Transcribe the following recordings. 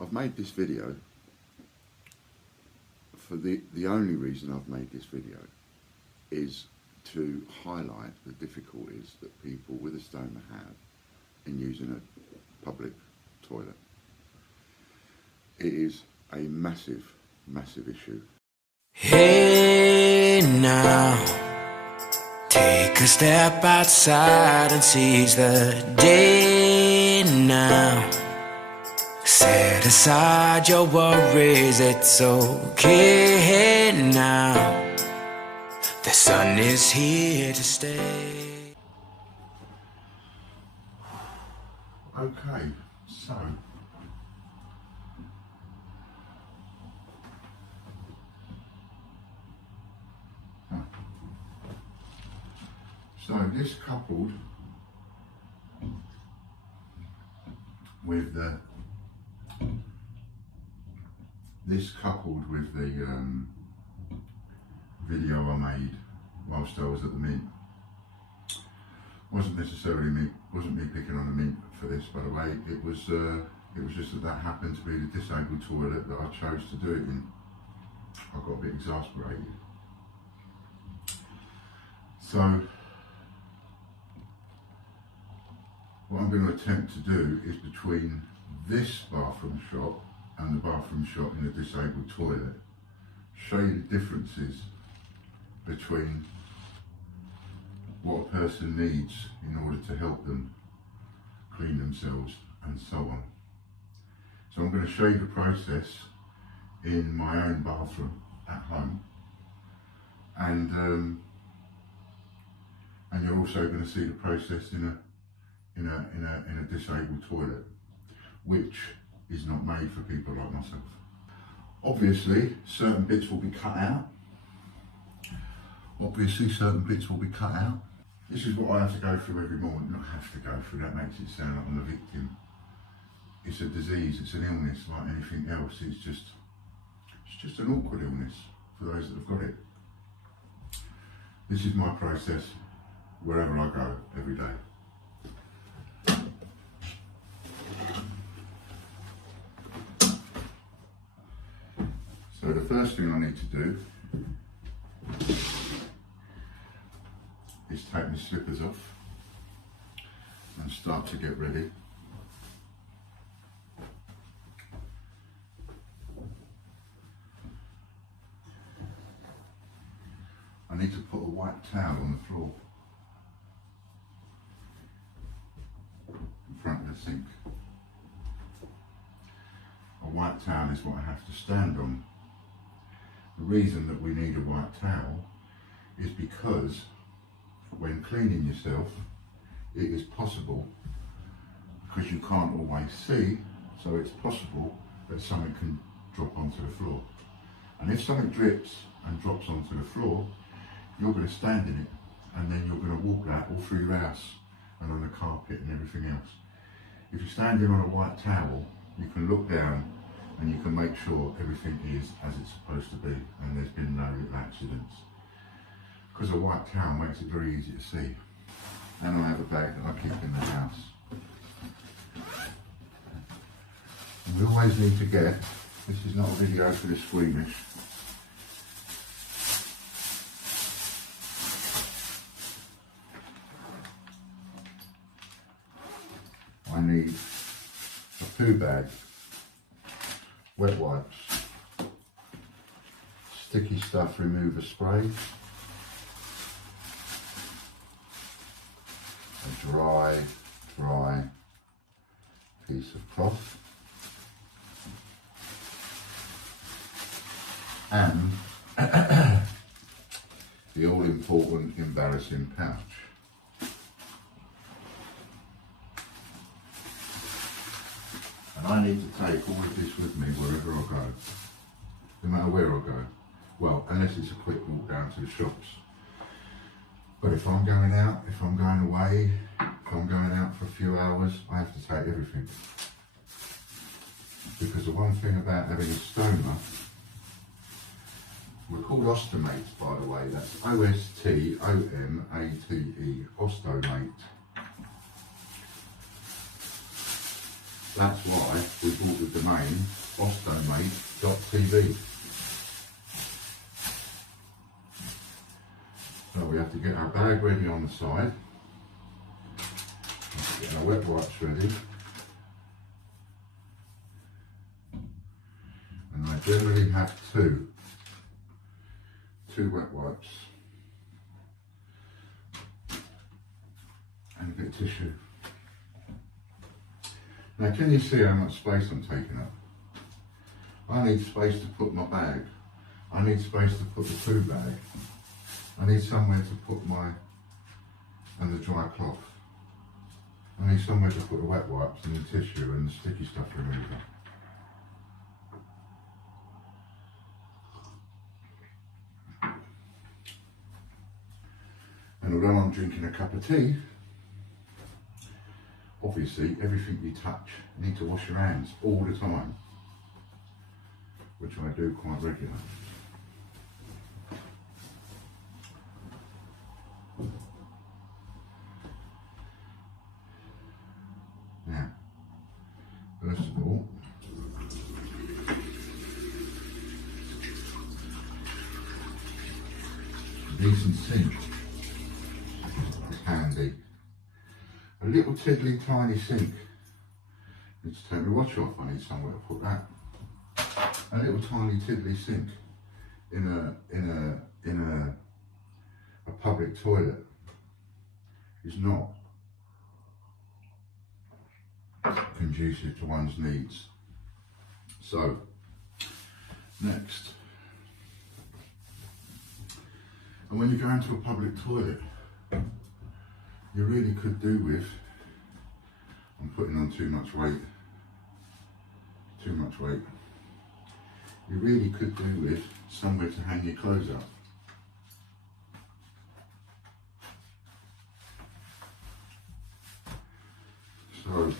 I've made this video for the only reason I've made this video is to highlight the difficulties that people with a stoma have in using a public toilet. It is a massive, massive issue. Hey now, take a step outside and seize the day now. Set aside your worries, it's okay now. The sun is here to stay. Okay, so this coupled with the video I made whilst I was at the mint wasn't me picking on the mint for this, by the way. It was just that happened to be the disabled toilet that I chose to do it in. I got a bit exasperated. So what I'm going to attempt to do is, between this bathroom shot and the bathroom shot in the disabled toilet, show you the differences between what a person needs in order to help them clean themselves and so on. So I'm going to show you the process in my own bathroom at home, and you're also going to see the process in a disabled toilet, which is not made for people like myself. Obviously, certain bits will be cut out. This is what I have to go through every morning. Not have to go through, that makes it sound like I'm a victim. It's a disease, it's an illness like anything else. It's just an awkward illness for those that have got it. This is my process wherever I go every day. So the first thing I need to do is take my slippers off and start to get ready. I need to put a white towel on the floor in front of the sink. A white towel is what I have to stand on. The reason that we need a white towel is because when cleaning yourself, it is possible, because you can't always see, so it's possible that something can drop onto the floor. And if something drips and drops onto the floor, you're going to stand in it, and then you're going to walk that all through your house and on the carpet and everything else. If you're standing on a white towel, you can look down and you can make sure everything is as it's supposed to be and there's been no little accidents. Because a white towel makes it very easy to see. And I have a bag that I keep in the house. And we always need to get, this is not a video for the squeamish, I need a poo bag, wet wipes, sticky stuff remover spray, a dry piece of cloth, and the all-important embarrassing pouch. And I need to take all of this with me wherever I go, no matter where I go. Well, unless it's a quick walk down to the shops. But if I'm going out, if I'm going away, if I'm going out for a few hours, I have to take everything. Because the one thing about having a stoma, we're called ostomates, by the way. That's O-S-T-O-M-A-T-E, ostomate. That's why we bought the domain ostomate.tv. So we have to get our bag ready on the side, get our wet wipes ready, and I generally have two wet wipes and a bit of tissue. Now can you see how much space I'm taking up? I need space to put my bag, I need space to put the poo bag, I need somewhere to put and the dry cloth. I need somewhere to put the wet wipes and the tissue and the sticky stuff remover. And although I'm drinking a cup of tea, obviously everything you touch, you need to wash your hands all the time, which I do quite regularly. Now, first of all, a decent sink is handy. A little tiddly tiny sink. Need to take my watch off, I need somewhere to put that. A little tiny tiddly sink in a public toilet is not conducive to one's needs. So, next. And when you go into a public toilet, you really could do with, I'm putting on too much weight, you really could do with somewhere to hang your clothes up. So,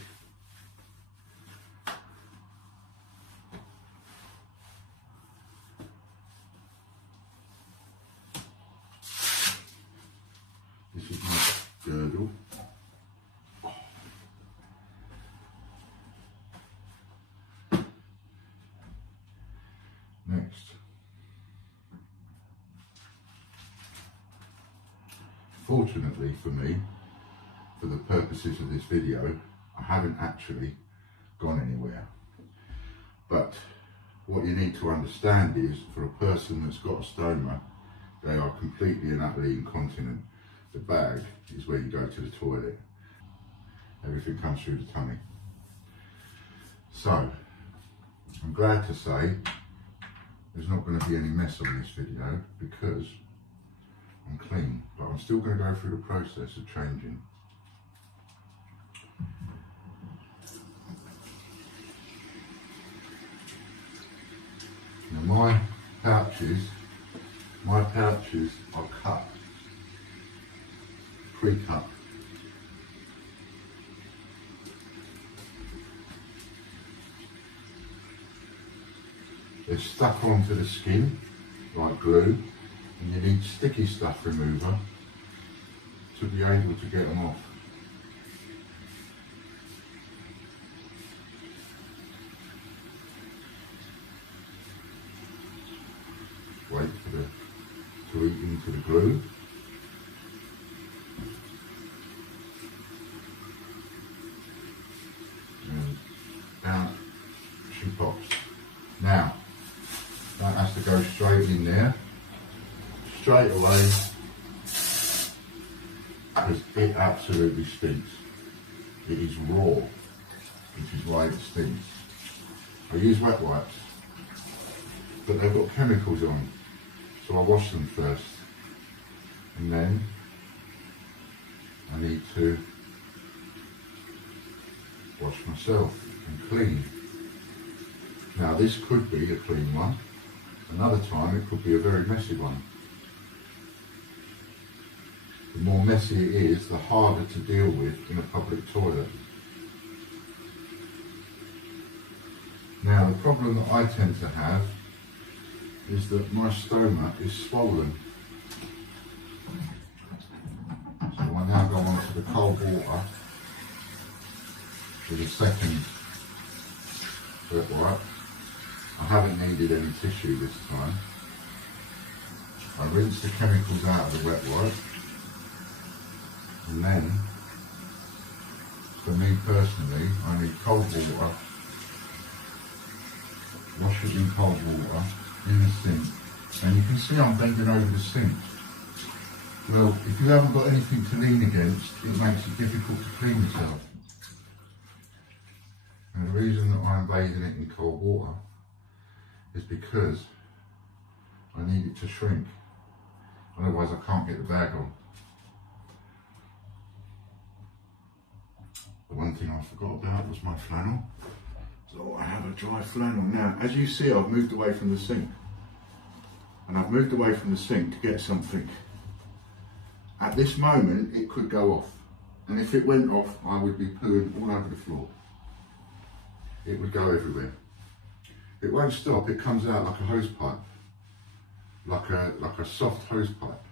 this is my girdle. Next, fortunately for me, for the purposes of this video, I haven't actually gone anywhere. But what you need to understand is, for a person that's got a stoma, they are completely and utterly incontinent. The bag is where you go to the toilet. Everything comes through the tummy. So, I'm glad to say there's not going to be any mess on this video because I'm clean, but I'm still going to go through the process of changing. Now my pouches are cut, pre-cut. They're stuck onto the skin like glue, and you need sticky stuff remover to be able to get them off. Wait for the to eat into the glue. And out she pops. Now, that has to go straight in there, straight away, because it absolutely stinks. It is raw, which is why it stinks. I use wet wipes, but they've got chemicals on, so I wash them first, and then I need to wash myself and clean. Now this could be a clean one, another time it could be a very messy one. The more messy it is, the harder to deal with in a public toilet. Now the problem that I tend to have is that my stoma is swollen. So I now go on to the cold water for the second wet wipe. I haven't needed any tissue this time. I rinse the chemicals out of the wet wipe, and then, for me personally, I need cold water. Wash it in cold water in the sink, and you can see I'm bending over the sink. Well, if you haven't got anything to lean against, it makes it difficult to clean yourself. And the reason that I'm bathing it in cold water is because I need it to shrink. Otherwise I can't get the bag on. The one thing I forgot about was my flannel. So I have a dry flannel now. As you see, I've moved away from the sink. And I've moved away from the sink to get something. At this moment, it could go off. And if it went off, I would be pooing all over the floor. It would go everywhere. It won't stop, it comes out like a hose pipe. Like a soft hose pipe.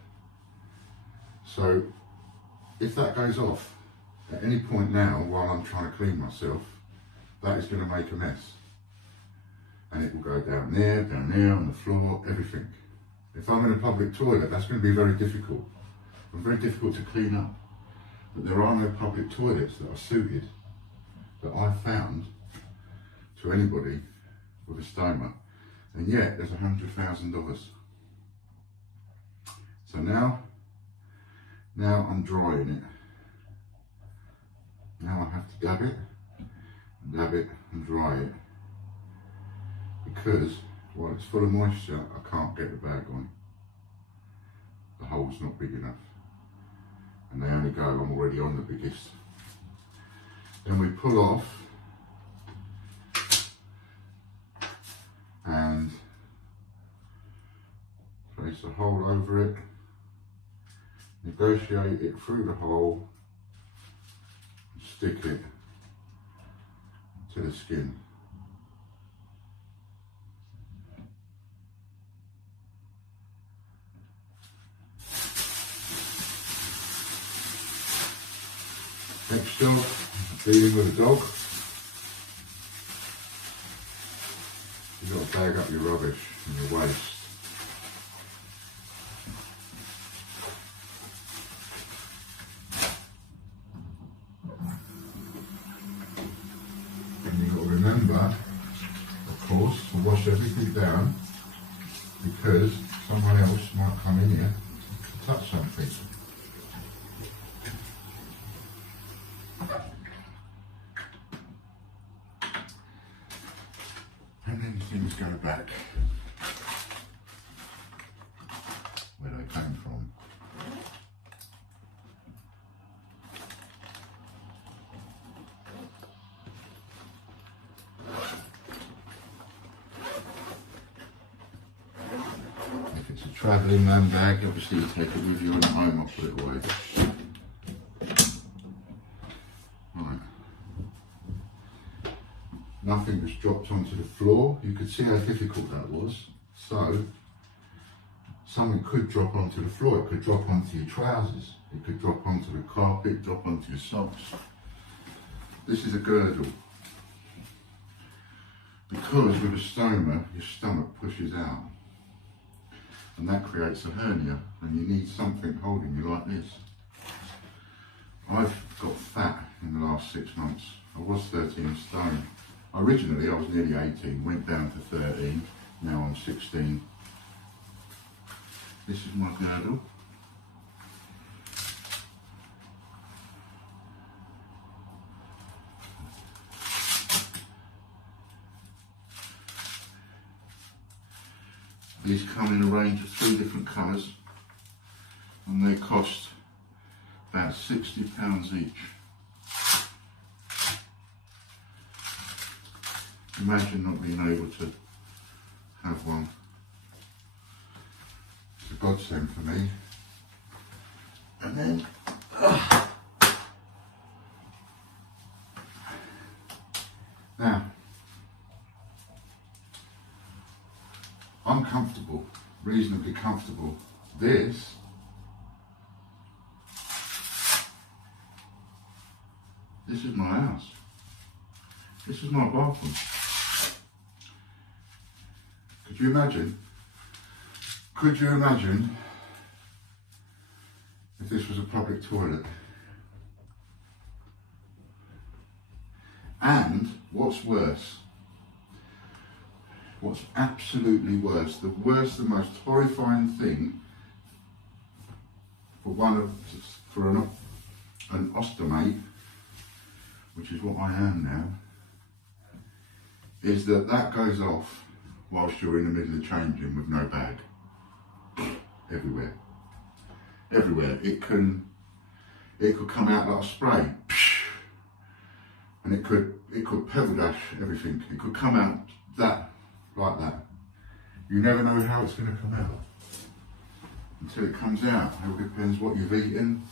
So, if that goes off at any point now while I'm trying to clean myself, that is going to make a mess. And it will go down there, on the floor, everything. If I'm in a public toilet, that's going to be very difficult. And very difficult to clean up. But there are no public toilets that are suited, that I've found, to anybody with a stoma. And yet, there's 100,000 of us. So now I'm drying it. Now I have to dab it and dry it, because while it's full of moisture, I can't get the bag on. The hole's not big enough, and they only go, I'm already on the biggest. Then we pull off and place a hole over it, negotiate it through the hole, and stick it to the skin. Next job, dealing with a dog. You've got to bag up your rubbish and your waste. And you've got to remember, of course, to wash everything down, because someone else might come in here to touch something. And then things go back where they came from. If it's a travelling man bag, obviously you take it with you, and at home I'll put it away. Nothing was dropped onto the floor. You could see how difficult that was. So, something could drop onto the floor. It could drop onto your trousers. It could drop onto the carpet, drop onto your socks. This is a girdle. Because with a stoma, your stomach pushes out. And that creates a hernia. And you need something holding you like this. I've got fat in the last 6 months. I was 13 stone. Originally I was nearly 18, went down to 13, now I'm 16. This is my girdle. These come in a range of 3 different colours, and they cost about £60 each. Imagine not being able to have one. It's a godsend for me. And then now I'm comfortable, reasonably comfortable. This is my house. This is my bathroom. Could you imagine? Could you imagine if this was a public toilet? And what's worse? What's absolutely worse? The worst, the most horrifying thing for an ostomate, which is what I am now, is that goes off whilst you're in the middle of changing with no bag. Everywhere. Everywhere. It could come out like a spray. And it could pebble dash everything. It could come out like that. You never know how it's going to come out until it comes out. It depends what you've eaten,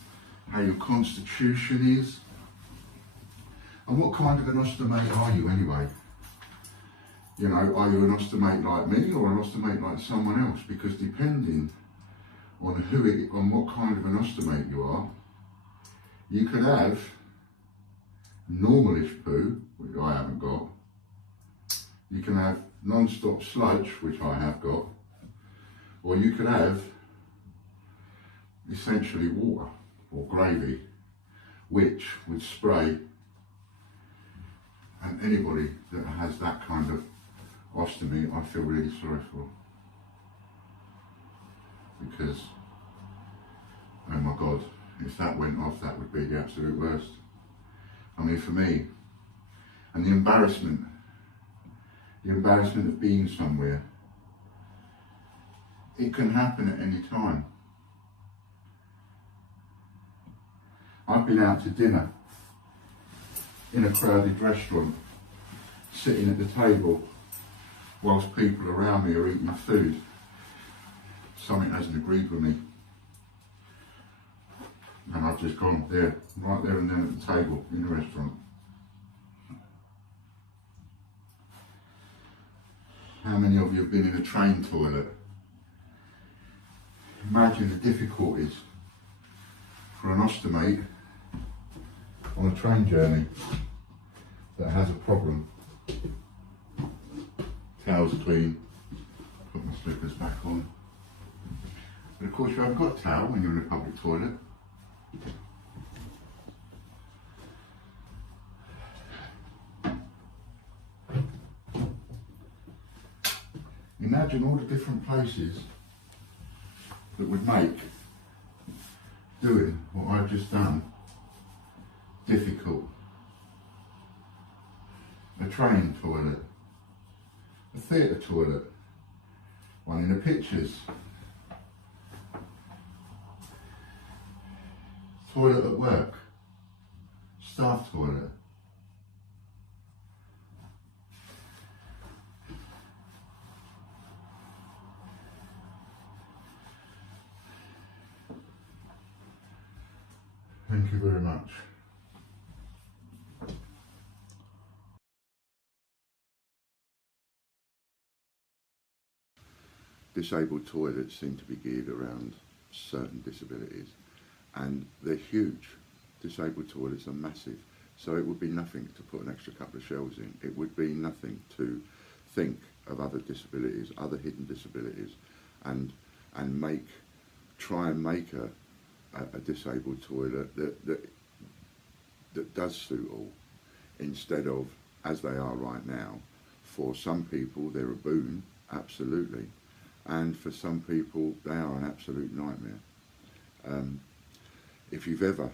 how your constitution is, and what kind of an ostomate are you anyway? You know, are you an ostomate like me or an ostomate like someone else? Because depending on on what kind of an ostomate you are, you could have normalish poo, which I haven't got. You can have non-stop sludge, which I have got, or you could have essentially water or gravy, which would spray. And anybody that has that kind of ostomy, I feel really sorry for, because, oh my God, if that went off, that would be the absolute worst. I mean, for me, and the embarrassment of being somewhere, it can happen at any time. I've been out to dinner in a crowded restaurant, sitting at the table whilst people around me are eating food. Something hasn't agreed with me. And I've just gone there, right there and then at the table in the restaurant. How many of you have been in a train toilet? Imagine the difficulties for an ostomate on a train journey that has a problem. Towels clean, put my slippers back on. But of course you haven't got a towel when you're in a public toilet. Imagine all the different places that would make doing what I've just done difficult. A train toilet, a theatre toilet, one in the pictures, toilet at work, staff toilet. Thank you very much. Disabled toilets seem to be geared around certain disabilities, and they're huge. Disabled toilets are massive, so it would be nothing to put an extra couple of shelves in. It would be nothing to think of other disabilities, other hidden disabilities, and try and make a disabled toilet that does suit all, instead of, as they are right now, for some people they're a boon, absolutely, and for some people they are an absolute nightmare. If you've ever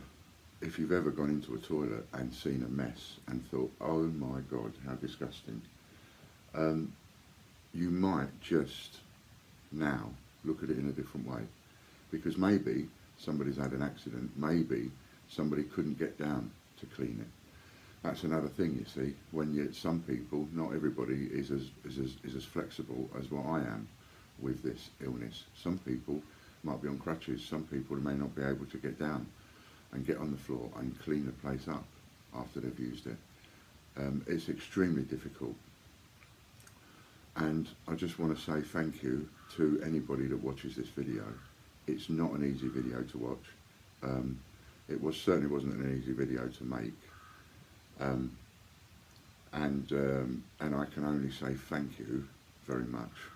gone into a toilet and seen a mess and thought, oh my God, how disgusting, you might just now look at it in a different way, because maybe somebody's had an accident, maybe somebody couldn't get down to clean it. That's another thing, you see, when some people, not everybody is as flexible as what I am with this illness. Some people might be on crutches, some people may not be able to get down and get on the floor and clean the place up after they've used it. It's extremely difficult. And I just want to say thank you to anybody that watches this video. It's not an easy video to watch. It certainly wasn't an easy video to make. And I can only say thank you very much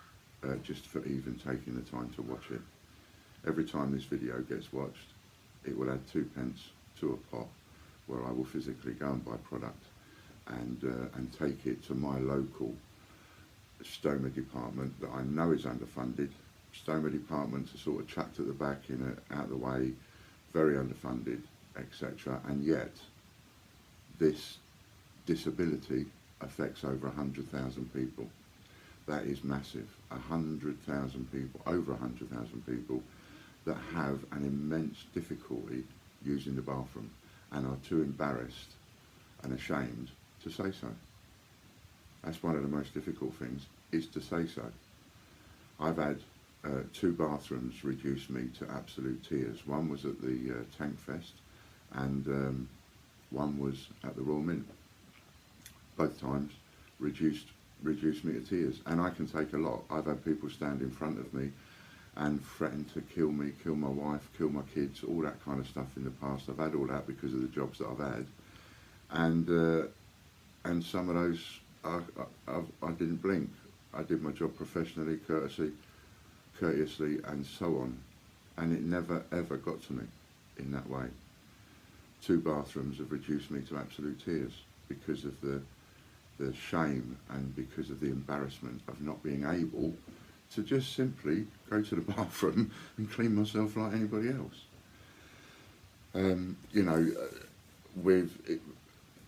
just for even taking the time to watch it. Every time this video gets watched, it will add 2p to a pot where I will physically go and buy product and take it to my local stoma department that I know is underfunded. Stoma departments are sort of chucked at the back, out of the way, very underfunded, etc. And yet this disability affects over 100,000 people. That is massive. 100,000 people, over 100,000 people that have an immense difficulty using the bathroom and are too embarrassed and ashamed to say so. That's one of the most difficult things, is to say so. I've had 2 bathrooms reduce me to absolute tears. One was at the Tank Fest and one was at the Royal Mint. Both times reduced me to tears, and I can take a lot. I've had people stand in front of me and threaten to kill me, kill my wife, kill my kids, all that kind of stuff in the past. I've had all that because of the jobs that I've had, and some of those I didn't blink. I did my job professionally, courteously, and so on, and it never ever got to me in that way. 2 bathrooms have reduced me to absolute tears because of the shame and because of the embarrassment of not being able to just simply go to the bathroom and clean myself like anybody else. You know,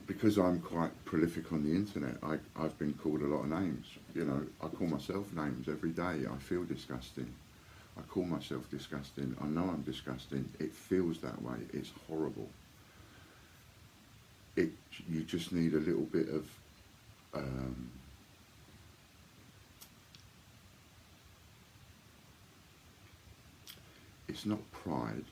because I'm quite prolific on the internet, I've been called a lot of names. You know, I call myself names every day. I feel disgusting. I call myself disgusting. I know I'm disgusting. It feels that way. It's horrible. You just need a little bit of it's not pride.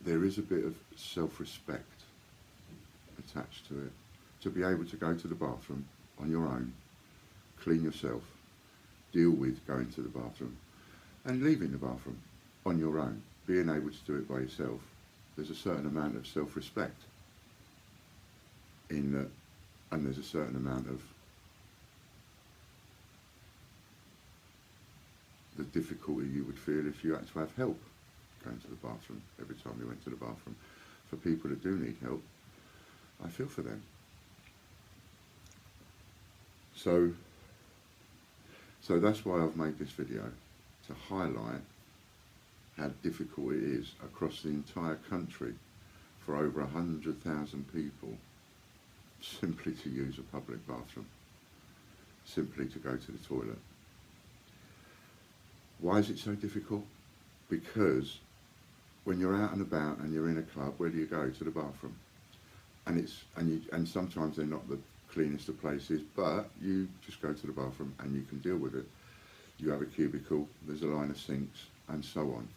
There is a bit of self-respect attached to it. To be able to go to the bathroom on your own, clean yourself, deal with going to the bathroom and leaving the bathroom on your own, being able to do it by yourself. There's a certain amount of self-respect in that, and there's a certain amount of the difficulty you would feel if you had to have help going to the bathroom every time you went to the bathroom. For people that do need help, I feel for them. So that's why I've made this video, to highlight how difficult it is across the entire country for over 100,000 people simply to use a public bathroom, simply to go to the toilet. Why is it so difficult? Because when you're out and about and you're in a club, where do you go? To the bathroom. And sometimes they're not the cleanest of places, but you just go to the bathroom and you can deal with it. You have a cubicle, there's a line of sinks, and so on.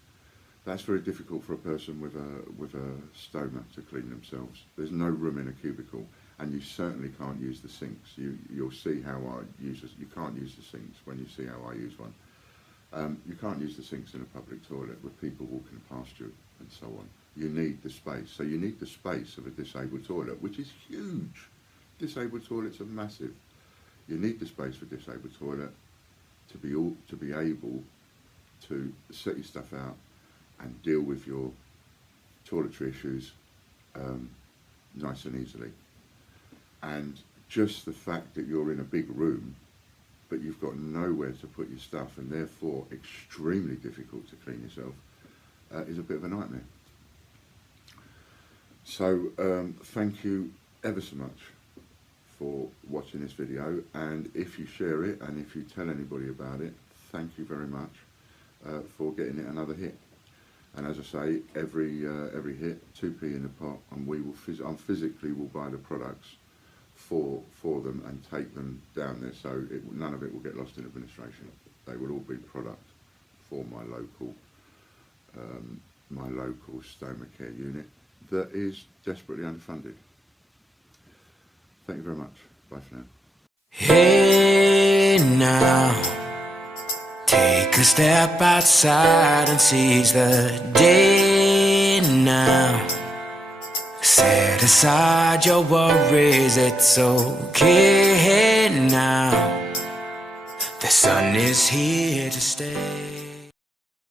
That's very difficult for a person with a stoma to clean themselves. There's no room in a cubicle, and you certainly can't use the sinks. You'll see how I use this. You can't use the sinks when you see how I use one. You can't use the sinks in a public toilet with people walking past you and so on. You need the space. So you need the space of a disabled toilet, which is huge. Disabled toilets are massive. You need the space for a disabled toilet to be able to set your stuff out and deal with your toiletry issues nice and easily. And just the fact that you're in a big room but you've got nowhere to put your stuff and therefore extremely difficult to clean yourself is a bit of a nightmare. So thank you ever so much for watching this video, and if you share it and if you tell anybody about it, thank you very much for getting it another hit. And as I say, every hit, 2p in the pot, and we will physically will buy the products for them and take them down there, so none of it will get lost in administration. They will all be product for my local stoma care unit that is desperately underfunded. Thank you very much. Bye for now. Hey now, take a step outside and seize the day now. Set aside your worries, it's okay now. The sun is here to stay.